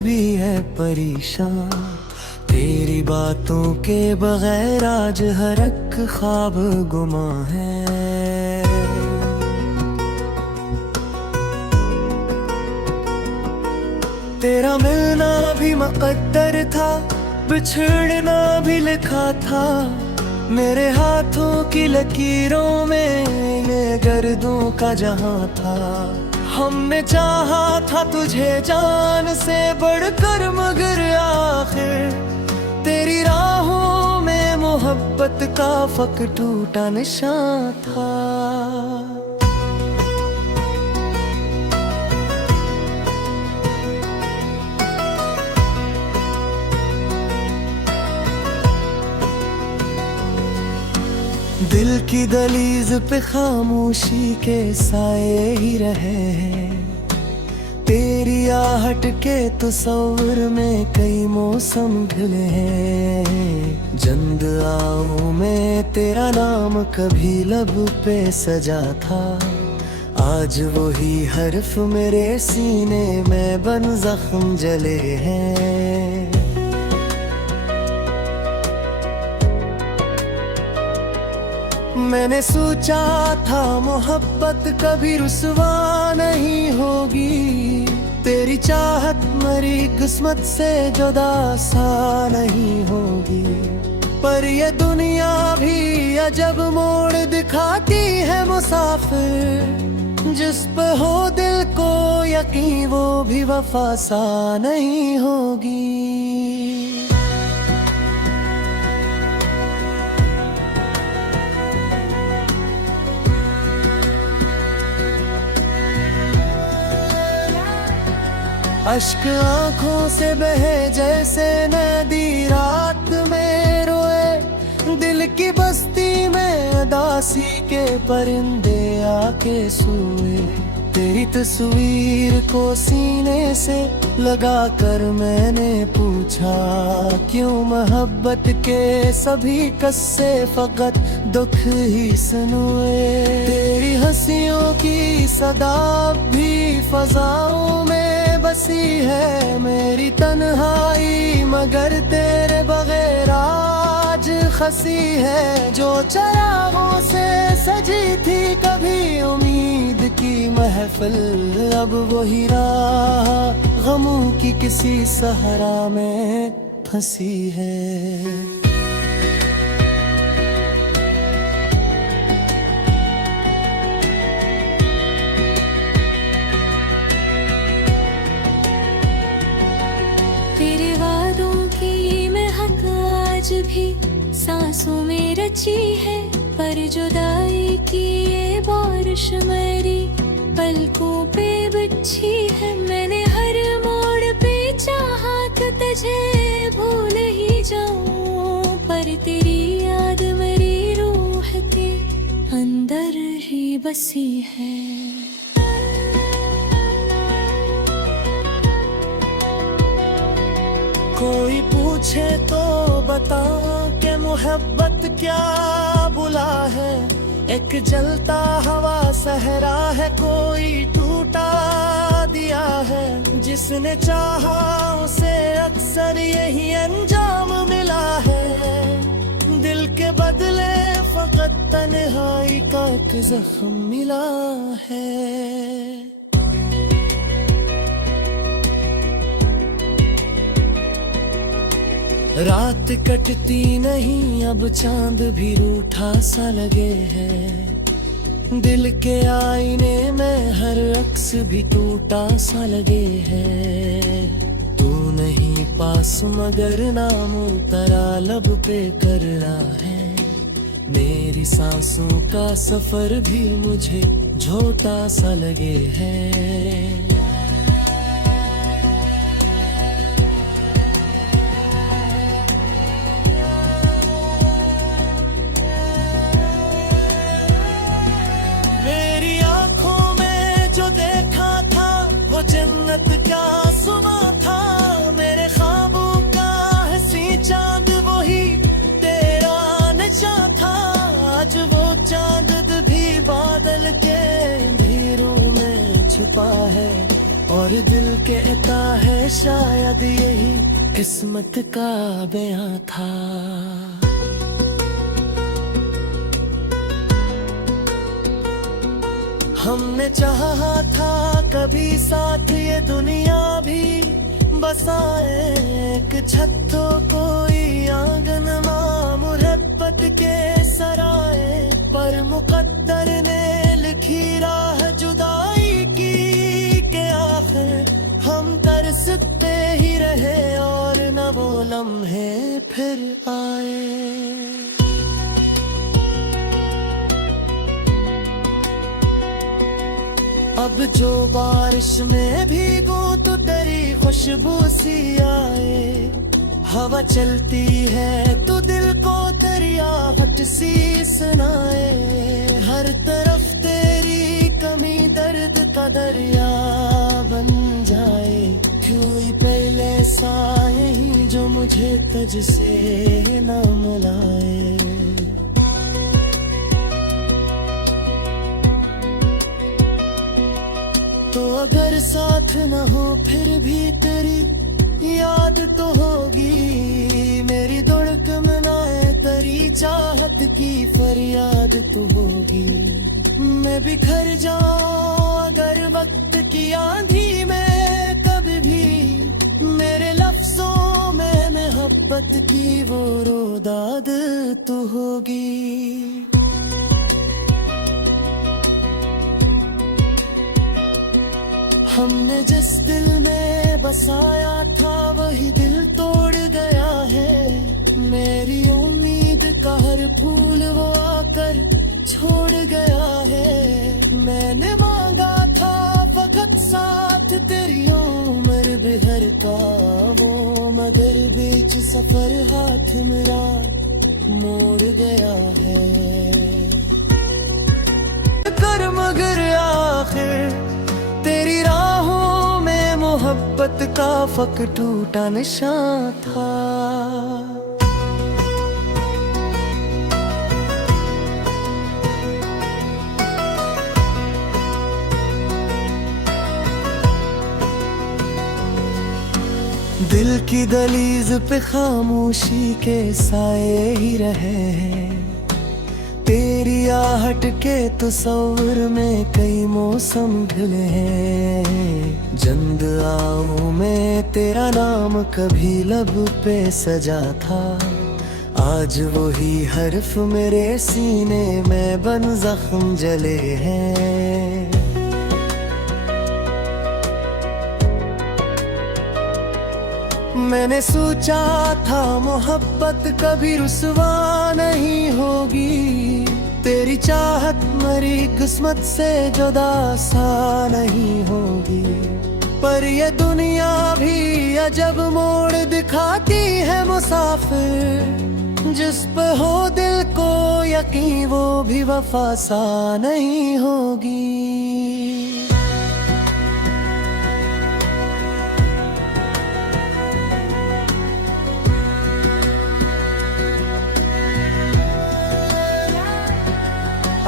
भी है परेशान तेरी बातों के बगैर, आज हर एक ख्वाब गुमा है। तेरा मिलना भी मुक़द्दर था, बिछड़ना भी लिखा था। मेरे हाथों की लकीरों में ये गर्दों का जहां था। हमने चाहा था तुझे जान से बढ़कर, मगर आखिर तेरी राहों में मोहब्बत का फक टूटा निशान था। दिल की दहलीज पे खामोशी के साए ही रहे हैं। तेरी आहट के तस्वीर में कई मौसम ढले हैं। जंद आऊं में तेरा नाम कभी लब पे सजा था। आज वही हर्फ मेरे सीने में बन जख्म जले हैं। मैंने सोचा था मोहब्बत कभी रुसवा नहीं होगी। तेरी चाहत मेरी किस्मत से जुदा सा नहीं होगी। पर ये दुनिया भी अजब मोड़ दिखाती है मुसाफिर। जिस पे हो दिल को यकीन वो भी वफा सा नहीं होगी। अश्क आँखों से बहे जैसे नदी रात में रोए। दिल की बस्ती में उदासी के परिंदे आके सोए। तेरी तस्वीर को सीने से लगा कर मैंने पूछा, क्यों मोहब्बत के सभी किस्से फकत दुख ही सुनुए। तेरी हंसियों की सदा भी फजाओं में बसी है मेरी तन्हाई, मगर तेरे बगैर आज खसी है। जो चरागों से सजी थी कभी उम्मीद की महफिल, अब वही राह गमों की किसी सहरा में फंसी है। तेरे वादों की महक आज भी सांसों में रची है। पर जुदाई की ये बारिश मेरी पलकों पे बिछी है। मैंने हर मोड़ पे चाहा कि तुझे भूल ही जाऊं, पर तेरी याद मेरी रूह के अंदर ही बसी है। कोई पूछे तो बता के मोहब्बत क्या बुला है। एक जलता हवा सहरा है, कोई टूटा दिया है। जिसने चाहा उसे अक्सर यही अंजाम मिला है। दिल के बदले फकत तन्हाई का एक जख्म मिला है। रात कटती नहीं अब चांद भी रूठा सा लगे है। दिल के आईने में हर अक्स भी टूटा सा लगे है। तू नहीं पास मगर नाम तेरा लब पे कर रहा है। मेरी सांसों का सफर भी मुझे झोटा सा लगे है। जन्नत का सुना था मेरे ख्वाबों का हंसी चांद, वही तेरा नशा था। आज वो चांद भी बादल के अंधेरों में छुपा है। और दिल कहता है शायद यही किस्मत का बयां था। हमने चाहा था कभी साथ ये दुनिया भी बसाए, एक छत हो कोई आंगन मां मुहब्बत के सराए, पर मुकद्दर ने लिखी राह जुदाई की के आखिर हम तरसते ही रहे और न वो लम्हे फिर आए। अब जो बारिश में भीगूं तो तेरी खुशबू सी आए, हवा चलती है तो दिल को तेरी आहट सी सुनाए, हर तरफ तेरी कमी दर्द का दरिया बन जाए, क्यों ही पहले सा यही जो मुझे तुझसे न मिलाए। तो अगर साथ न हो फिर भी तेरी याद तो होगी, मेरी धड़कन मनाए तेरी चाहत की फरियाद तो होगी। मैं बिखर जाऊं अगर वक्त की आंधी में कभी भी, मेरे लफ्जों में मोहब्बत की वो रोदाद तो होगी। हमने जिस दिल में बसाया था वही दिल तोड़ गया है, मेरी उम्मीद का हर फूल वो आकर छोड़ गया है। मैंने मांगा था फकत साथ तेरी उम्र बिहर का वो, मगर बीच सफर हाथ मेरा मोड़ गया है। कर मगर आखिर तेरी राहों में मोहब्बत का फक टूटा निशान था। दिल की दलीज पे खामोशी के साए ही रहे हैं, तेरी आहट के तस्वीर में कई मौसम ढले हैं। जंद आऊं में तेरा नाम कभी लब पे सजा था, आज वही हर्फ मेरे सीने में बन जख्म जले हैं। मैंने सोचा था मोहब्बत कभी रुसवा नहीं होगी, तेरी चाहत मरी किस्मत से जुदा सा नहीं होगी। पर ये दुनिया भी अजब मोड़ दिखाती है मुसाफिर, जिस पे हो दिल को यकीन वो भी वफा सा नहीं होगी।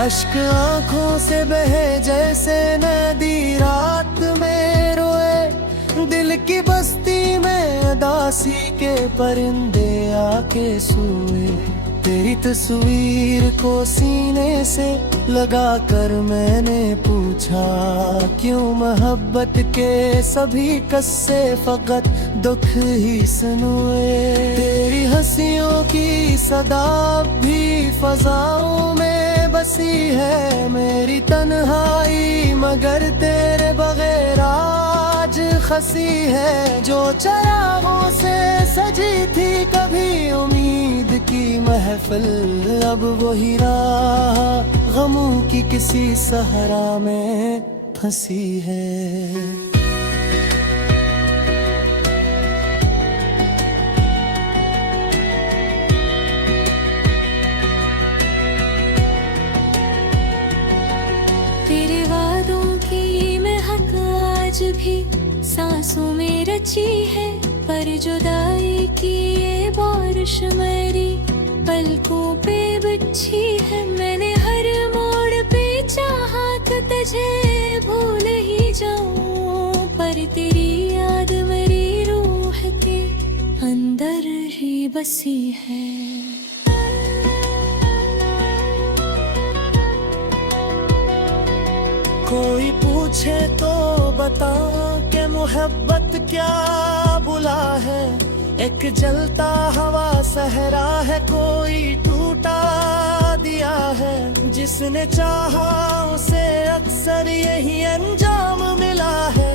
अश्क आंखों से बहे जैसे नदी रात में रोए, दिल की बस्ती में उदासी के परिंदे आके सोए। तेरी तस्वीर को सीने से लगा कर मैंने पूछा, क्यों मोहब्बत के सभी किस्से फकत दुख ही सुनुए। तेरी हंसियों की सदा भी फजाओं में बसी है, मेरी तन्हाई मगर तेरे बगैर आज खसी है। जो चरागों से सजी थी कभी उम्मीद की महफिल, अब वही राह गमों की किसी सहरा में फंसी है। तेरे वादों की महक आज भी सांसों में रची है, पर जुदाई की ये बारिश मेरी पलकों पे बिछी है। मैंने हर मोड़ पे चाहा था तुझे भूल ही जाऊं, बसी है। कोई पूछे तो बता के मोहब्बत क्या बुला है। एक जलता हवा सहरा है, कोई टूटा दिया है। जिसने चाहा उसे अक्सर यही अंजाम मिला है।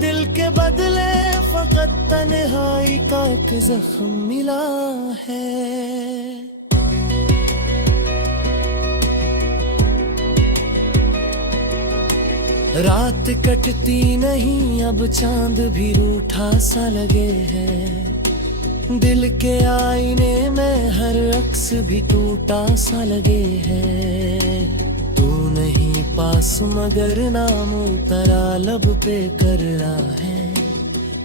दिल के बदले फकत तन्हाई का एक जख्म मिला है। रात कटती नहीं, अब चांद भी रूठा सा लगे है। दिल के आईने में हर अक्स भी टूटा सा लगे है। तू नहीं पास मगर नाम तेरा लब पे कर रहा है।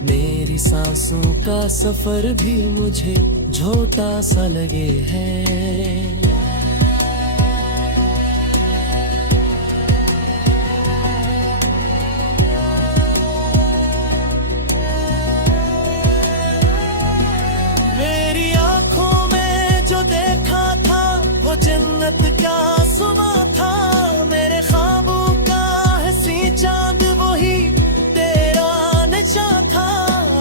मेरी सांसों का सफर भी मुझे झोटा सा लगे है। जन्नत का सुमा था, मेरे ख्वाबों का हंसी चांद वही तेरा नशा था।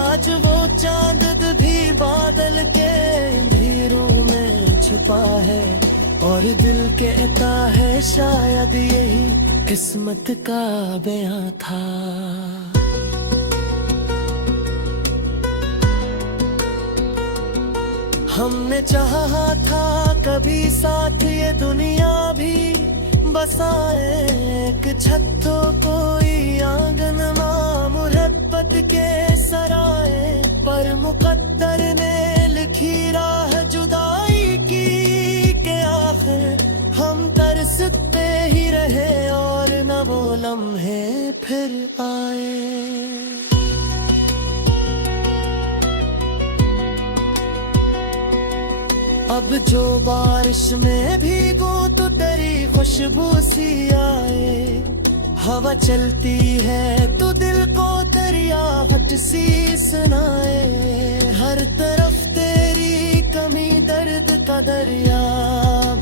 आज वो चांद भी बादल के अंधेरों में छुपा है। और दिल कहता है शायद यही किस्मत का बयां था। हमने चाहा था कभी साथ ये दुनिया भी बसाए। एक छत तो कोई आंगन मुहब्बत के सराए। पर मुकद्दर ने लिखी राह जुदाई की के आखिर हम तरसते ही रहे और न वो लम्हे फिर आए। अब जो बारिश में भीगो तो तेरी खुशबू सी आए। हवा चलती है तो दिल को तेरी आहट सी सुनाए। हर तरफ तेरी कमी दर्द का दरिया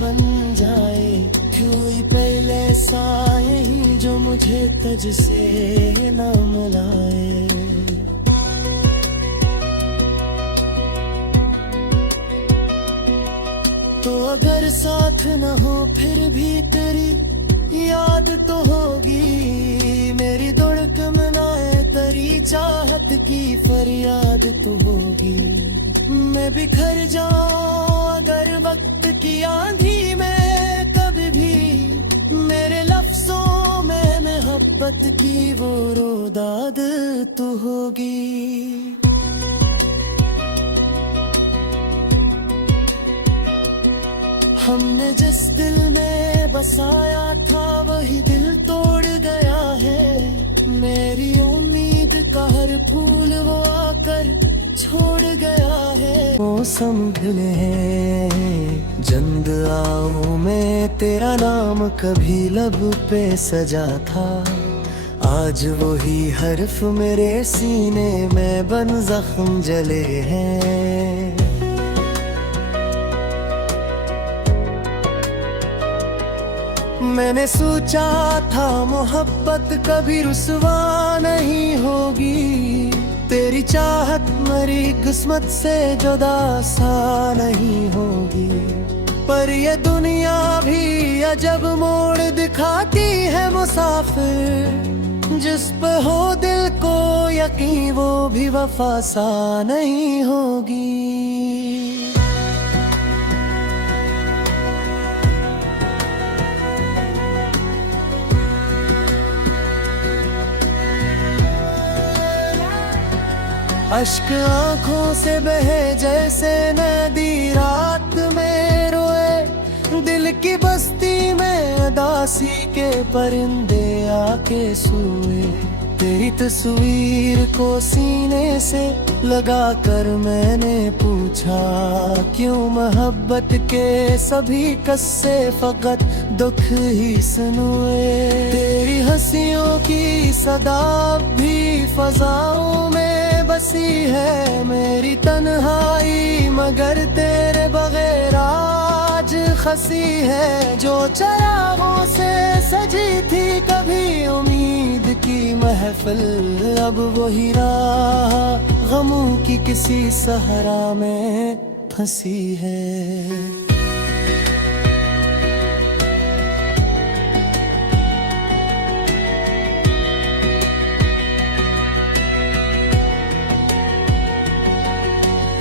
बन जाए। क्यों ही पहले सा यही जो मुझे तुझ से न मिलाए। तो अगर साथ न हो फिर भी तेरी याद तो होगी। मेरी धड़कन मनाए तेरी चाहत की फरियाद तो होगी। मैं बिखर जाऊं अगर वक्त की आंधी में कभी भी। मेरे लफ्जों में मोहब्बत की वो रोदाद तो होगी। हमने जिस दिल में बसाया था वही दिल तोड़ गया है। मेरी उम्मीद का हर फूल वो आकर छोड़ गया है। मौसम ढले हैं जंद आऊं मैं, तेरा नाम कभी लब पे सजा था। आज वही हर्फ मेरे सीने में बन जख्म जले हैं। मैंने सोचा था मोहब्बत कभी रुसवा नहीं होगी। तेरी चाहत मेरी किस्मत से जुदा सा नहीं होगी। पर ये दुनिया भी अजब मोड़ दिखाती है मुसाफिर। जिस पे हो दिल को यकीन वो भी वफा सा नहीं होगी। अश्क आंखों से बहे जैसे नदी रात में रोए। दिल की बस्ती में उदासी के परिंदे आके सोए। तेरी तस्वीर को सीने से लगा कर मैंने पूछा, क्यों मोहब्बत के सभी किस्से फकत दुख ही सुनुए। तेरी हंसियों की सदा भी फजाओं में बसी है मेरी तन्हाई, मगर तेरे बगैर आज खसी है। जो चरागों से सजी थी कभी उम्मीद की महफिल, अब वही राह गमों की किसी सहरा में फंसी है।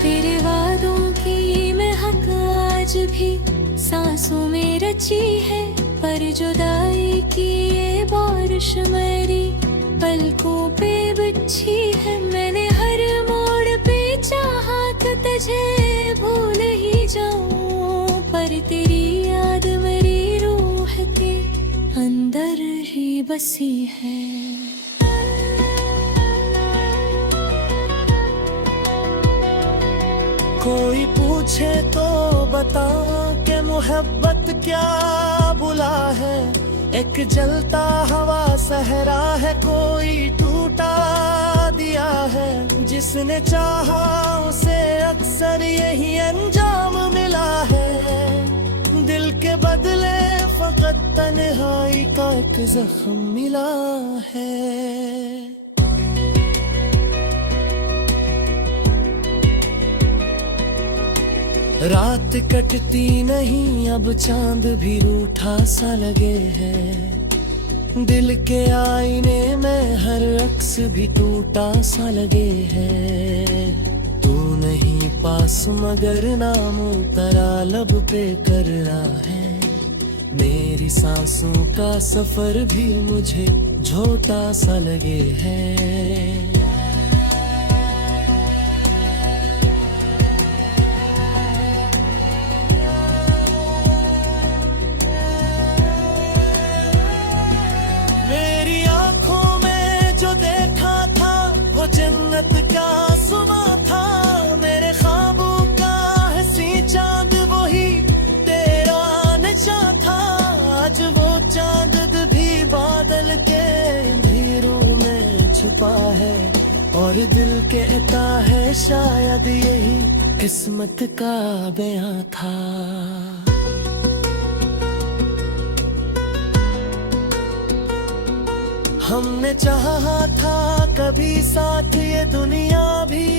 तेरे वादों की महक आज भी सांसों में रची है, पर जुदाई की ये बारिश मेरी पलकों पे बिछी है। मैंने हर मोड़ पे चाहा कि तुझे भूल ही जाऊं, पर तेरी याद मेरी रूह के अंदर ही बसी है। कोई पूछे तो बता के मोहब्बत क्या बुला है, एक जलता हवा सहरा है, कोई टूटा दिया है। जिसने चाहा उसे अक्सर यही अंजाम मिला है, दिल के बदले फकत तन्हाई का एक जख्म मिला है। रात कटती नहीं अब चांद भी रूठा सा लगे है, दिल के आईने में हर अक्स भी टूटा सा लगे है। तू नहीं पास मगर नामों तरा लब पे कर रहा है, मेरी सांसों का सफर भी मुझे झोटा सा लगे है। जन्नत का सुमा था मेरे ख्वाबों का हंसी चांद, वही तेरा नशा था। आज वो चांद भी बादल के अंधेरों में छुपा है, और दिल कहता है शायद यही किस्मत का बयां था। हमने चाहा था कभी साथ ये दुनिया भी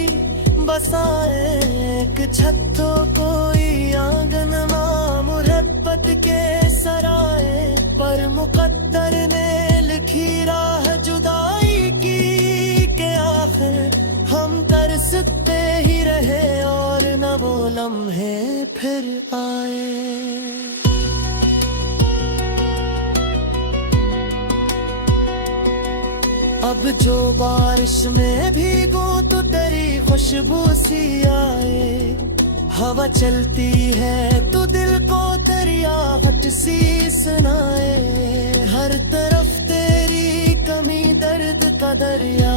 बसाए, एक छत तो कोई आंगन मुहब्बत के सराए, पर मुकद्दर ने लिखी राह जुदाई की के आखिर हम तरसते ही रहे, और न वो लम्हे फिर आए। अब जो बारिश में भीगो तो तेरी खुशबू सी आए, हवा चलती है तो दिल को तेरी आहट सी सुनाए। हर तरफ तेरी कमी दर्द का दरिया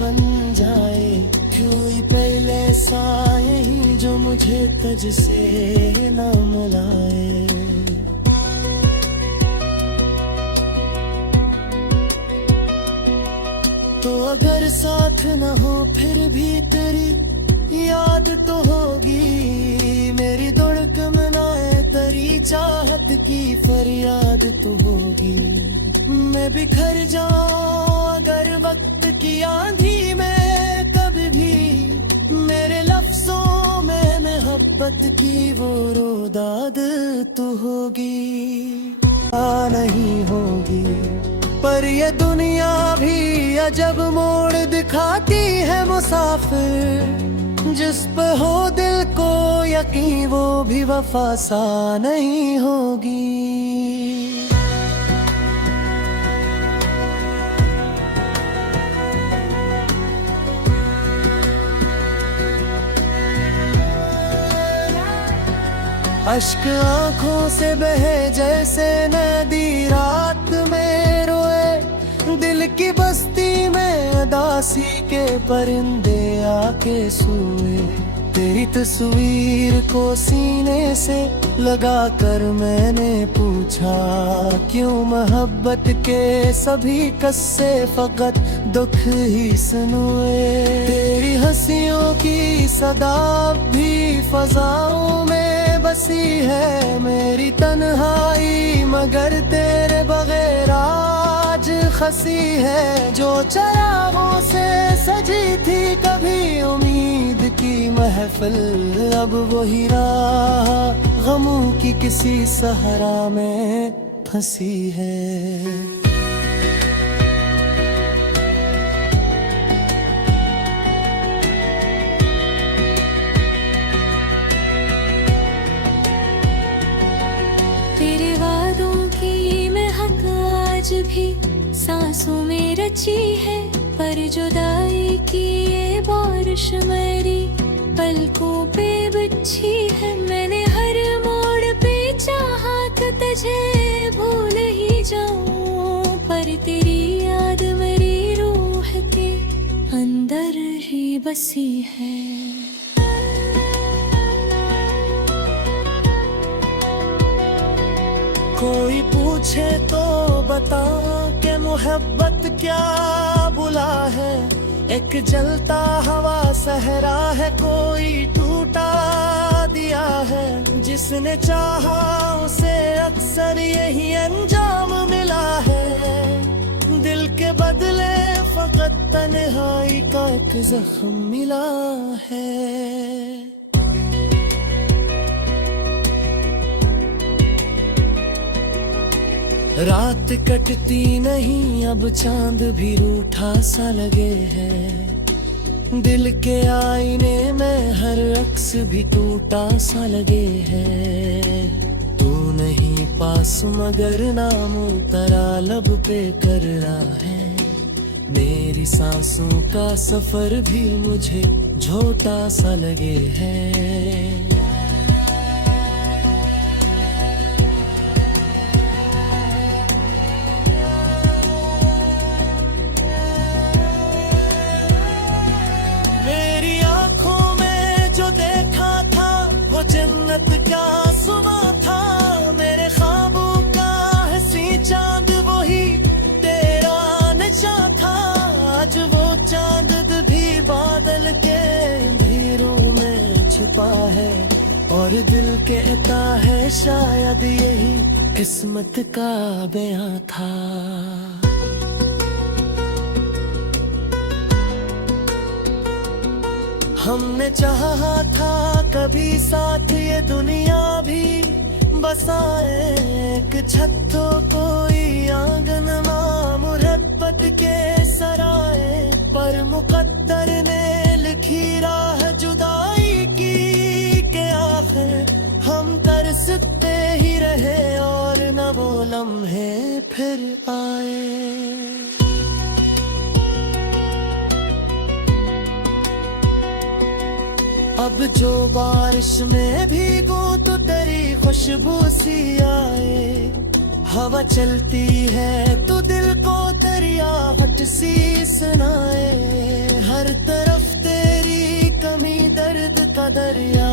बन जाए, क्यों ही पहले सा यही जो मुझे तुझ से न मिलाए। तो अगर साथ न हो फिर भी तेरी याद तो होगी, मेरी धड़कन मनाए तेरी चाहत की फरियाद तो होगी। मैं बिखर जाऊं अगर वक्त की आंधी में कभी भी, मेरे लफ्जों में मोहब्बत की वो रोदाद तो होगी। नहीं होगी पर ये दुनिया भी अजब मोड़ दिखाती है मुसाफिर, जिस पे हो दिल को यकीन वो भी वफा सा नहीं होगी। अश्क आंखों से बहे जैसे नदी रात में रोए, दिल की बस्ती में उदासी के परिंदे आके सोए। तेरी तस्वीर को सीने से लगा कर मैंने पूछा, क्यों मोहब्बत के सभी किस्से फकत दुख ही सुनुए। तेरी हंसियों की सदा भी फजाओं में बसी है, मेरी तन्हाई मगर तेरे बगैर आज खसी है। जो चरागों से सजी थी कभी उम्मीद की महफिल, अब वही राह गमों की किसी सहरा में फंसी है। तेरे वादों की महक आज भी सांसों में रची है, पर जुदाई की ये बारिश मेरी पलकों पे बिछी है। मैंने हर मोड़ पे चाहा कि तुझे भूल ही जाऊं, पर तेरी याद मेरी रूह के अंदर ही बसी है। कोई पूछे तो बता के मोहब्बत क्या बुला है, एक जलता हवा सहरा है, कोई टूटा दिया है। जिसने चाहा उसे अक्सर यही अंजाम मिला है, दिल के बदले फकत तन्हाई का एक जख्म मिला है। रात कटती नहीं अब चांद भी रूठा सा लगे है, दिल के आईने में हर अक्स भी टूटा सा लगे है। तू नहीं पास मगर नाम तेरा लब पे कर रहा है, मेरी सांसों का सफर भी मुझे झोटा सा लगे है। जन्नत का सुमा था, मेरे ख्वाबों का हंसी चांद वही तेरा नशा था। आज वो चांद भी बादल के अंधेरों में छुपा है, और दिल कहता है शायद यही किस्मत का बयां था। हमने चाहा था कभी साथ ये दुनिया भी बसाए, एक छत हो कोई आंगन मुहब्बत के सराए, पर मुकद्दर ने लिखी राह जुदाई की के आखिर हम तरसते ही रहे और न वो लम्हे फिर आए। अब जो बारिश में भीगूं तो तेरी खुशबू सी आए, हवा चलती है तो दिल को तेरी आहट सी सुनाए। हर तरफ तेरी कमी दर्द का दरिया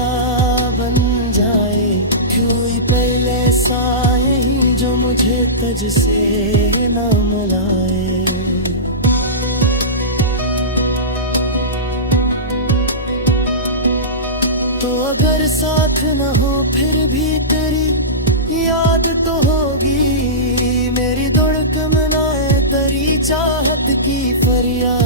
बन जाए, क्यों ही पहले सा यही जो मुझे तुझ से न मिलाए। तो अगर साथ न हो फिर भी तेरी याद तो होगी, मेरी धड़कन मनाए तेरी चाहत की फरियाद।